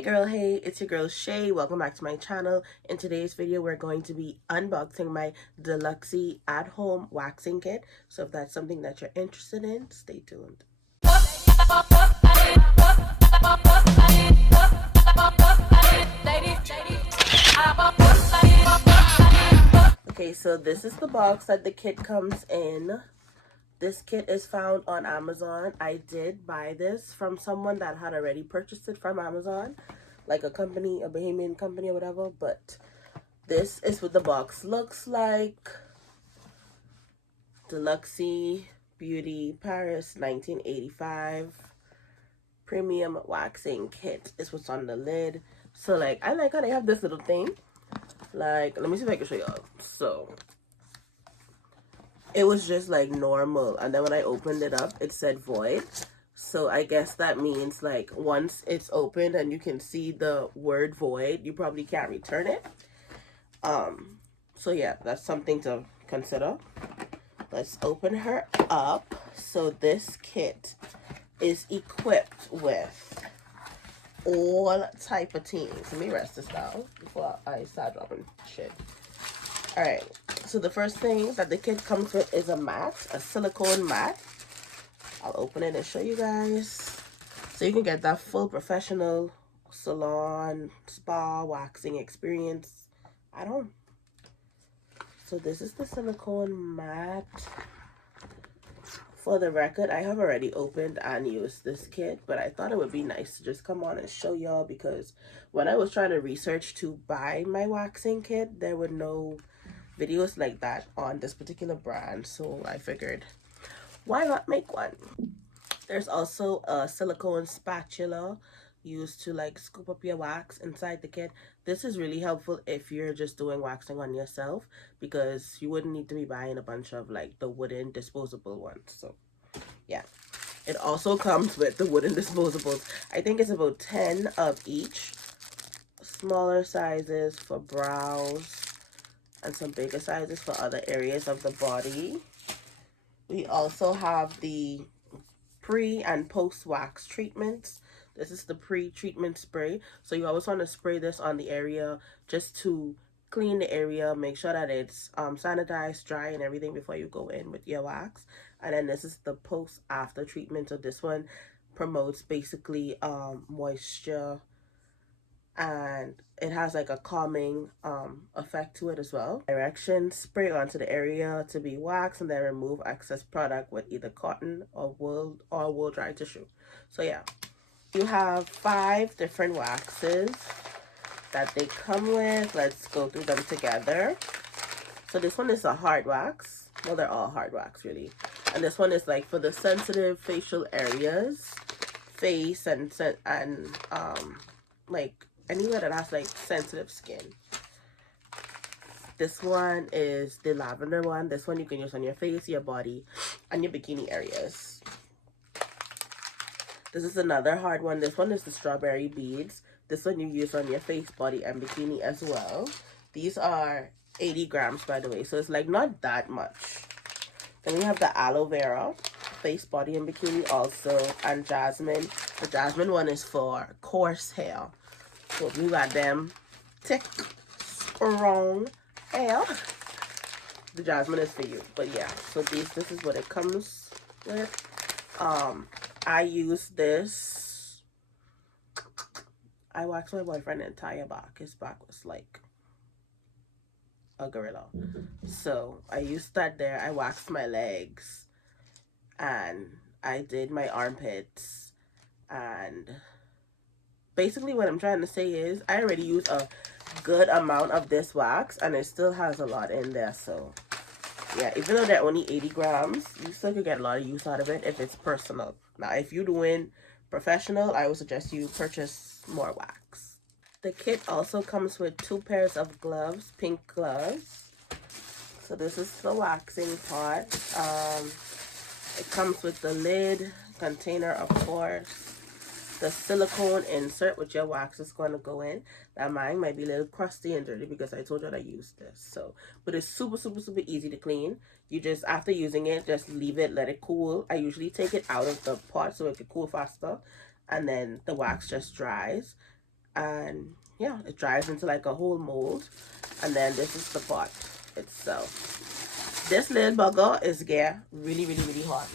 Hey girl, hey, it's your girl Shay. Welcome back to my channel. In today's video, we're going to be unboxing my Delexi at-home waxing kit. So if that's something that you're interested in, stay tuned. Okay, so this is the box that the kit comes in. This kit is found on Amazon. I did buy this from someone that had already purchased it from Amazon, like a company, a Bahamian company or whatever, but this is what the box looks like. Delexi Beauty Paris 1985 Premium Waxing Kit is what's on the lid. So like, I like how they have this little thing. Like, let me see if I can show y'all. So it was just like normal, and then when I opened it up it said void. So I guess that means like once it's opened and you can see the word void, you probably can't return it. So yeah, that's something to consider. Let's open her up. So this kit is equipped with all type of things. Let me rest this down before I start dropping shit. All right, so the first thing that the kit comes with is a mat, a silicone mat. I'll open it and show you guys. So you can get that full professional salon, spa, waxing experience at home. So this is the silicone mat. For the record, I have already opened and used this kit, but I thought it would be nice to just come on and show y'all, because when I was trying to research to buy my waxing kit, there were no videos like that on this particular brand, so I figured why not make one. There's also a silicone spatula used to like scoop up your wax inside the kit. This is really helpful if you're just doing waxing on yourself, because you wouldn't need to be buying a bunch of like the wooden disposable ones. So yeah, it also comes with the wooden disposables. I think it's about 10 of each, smaller sizes for brows and some bigger sizes for other areas of the body. We also have the pre and post wax treatments. This is the pre-treatment spray. So you always want to spray this on the area just to clean the area, make sure that it's sanitized, dry, and everything before you go in with your wax. And then this is the post after treatment. So this one promotes basically moisture, and it has like a calming effect to it as well. Directions: spray onto the area to be waxed and then remove excess product with either cotton or wool dry tissue. So yeah, you have 5 different waxes that they come with. Let's go through them together. So this one is a hard wax. Well, they're all hard wax really. And this one is like for the sensitive facial areas, face and like anywhere that has like sensitive skin. This one is the lavender one. This one you can use on your face, your body, and your bikini areas. This is another hard one. This one is the strawberry beads. This one you use on your face, body, and bikini as well. These are 80 grams, by the way, so it's like not that much. Then we have the aloe vera, face, body, and bikini also, and jasmine. The jasmine one is for coarse hair. So if you got them thick, strong hair, the jasmine is for you. But yeah, so this is what it comes with. I use this. I waxed my boyfriend's entire back. His back was like a gorilla. So I used that there. I waxed my legs, and I did my armpits, and basically what I'm trying to say is I already use a good amount of this wax and it still has a lot in there. So yeah, even though they're only 80 grams, you still could get a lot of use out of it if it's personal. Now if you're doing professional, I would suggest you purchase more wax. The kit also comes with 2 pairs of gloves, pink gloves. So this is the waxing part. It comes with the lid, container of course, the silicone insert which your wax is going to go in. Now mine might be a little crusty and dirty because I told you that I used this. So, but it's super easy to clean. You just, after using it, just leave it, let it cool. I usually take it out of the pot so it can cool faster, and then the wax just dries. and yeah, it dries into like a whole mold. And then this is the pot itself. This little bugger is really hot.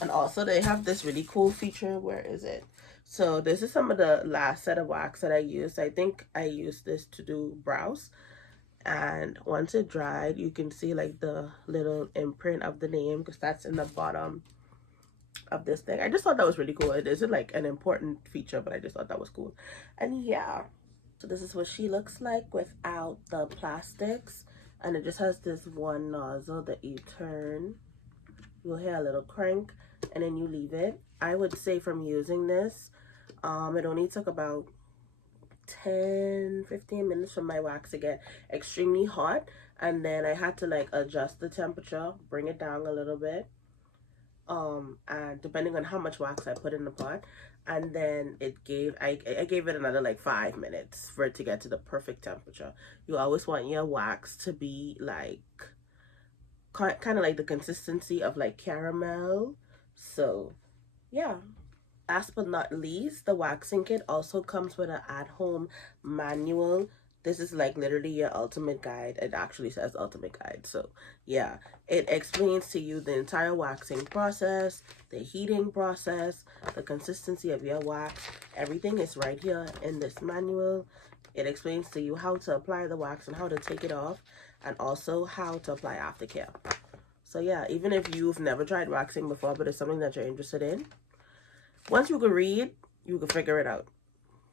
And also they have this really cool feature. Where is it? So this is some of the last set of wax that I used. I think I used this to do brows. And once it dried, you can see like the little imprint of the name, because that's in the bottom of this thing. I just thought that was really cool. It isn't like an important feature, but I just thought that was cool. And yeah, so this is what she looks like without the plastics. And it just has this one nozzle that you turn. You'll hear a little crank, and then you leave it. I would say from using this, it only took about 10-15 minutes for my wax to get extremely hot, and then I had to like adjust the temperature, bring it down a little bit, and depending on how much wax I put in the pot. And then it gave I gave it another like 5 minutes for it to get to the perfect temperature. You always want your wax to be like kind of like the consistency of like caramel. So yeah. Last but not least, the waxing kit also comes with an at-home manual. This is like literally your ultimate guide. It actually says ultimate guide. So yeah, it explains to you the entire waxing process, the heating process, the consistency of your wax. Everything is right here in this manual. It explains to you how to apply the wax and how to take it off, and also how to apply aftercare. So yeah, even if you've never tried waxing before, but it's something that you're interested in, once you can read, you can figure it out.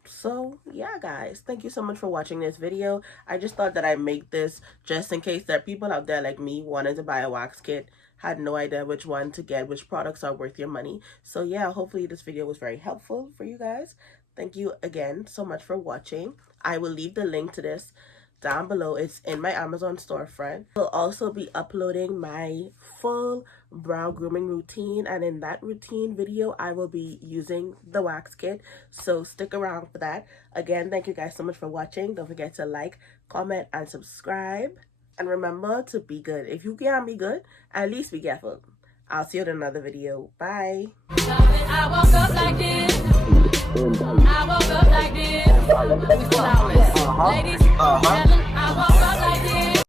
So yeah, guys, thank you so much for watching this video. I just thought that I'd make this just in case there are people out there like me wanted to buy a wax kit, had no idea which one to get, which products are worth your money. So yeah, hopefully this video was very helpful for you guys. Thank you again so much for watching. I will leave the link to this down below. It's in my Amazon storefront. I'll also be uploading my full brow grooming routine, and in that routine video I will be using the wax kit, so stick around for that. Again, thank you guys so much for watching. Don't forget to like, comment, and subscribe, and remember to be good. If you can't be good, at least be careful. I'll see you in another video. Bye. I woke up like this. I woke up like this. Ladies,